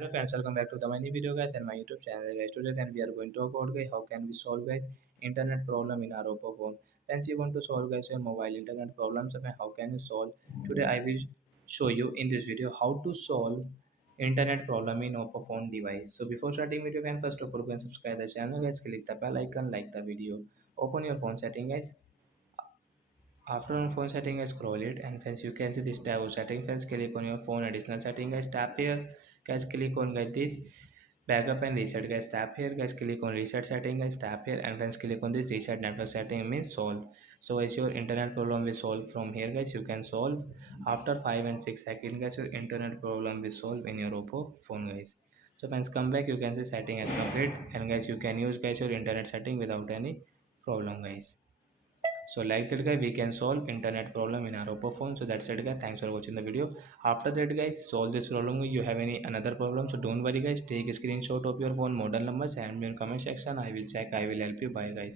Hello friends, welcome back to the my new video guys and my YouTube channel guys. Today friends we are going to talk about guys how can we solve guys internet problem in our Oppo phone. Friends, you want to solve guys your mobile internet problems and how can you solve? Today I will show you in this video how to solve internet problem in Oppo phone device. So before starting video guys, first of all go and subscribe the channel guys, click the bell icon, like the video, open your phone setting guys. After on phone setting, guys, scroll it and friends you can see this tab of setting. Friends, click on your phone additional setting guys. Tap here, guys. Click on guys this backup and reset guys. Tap here, guys. Click on reset setting guys. Tap here and friends click on this reset network setting means solve. So as your internet problem will solve from here guys. You can solve after 5 and 6 seconds guys. Your internet problem will solve in your Oppo phone guys. So friends come back. You can see setting as complete and guys you can use guys your internet setting without any problem guys. So like that guy we can solve internet problem in our Oppo phone. So that's it guys, thanks for watching the video. After that guys, solve this problem. You have any another problem, so don't worry guys, take a screenshot of your phone model number, send me in comment section. I will check, I will help you. Bye guys.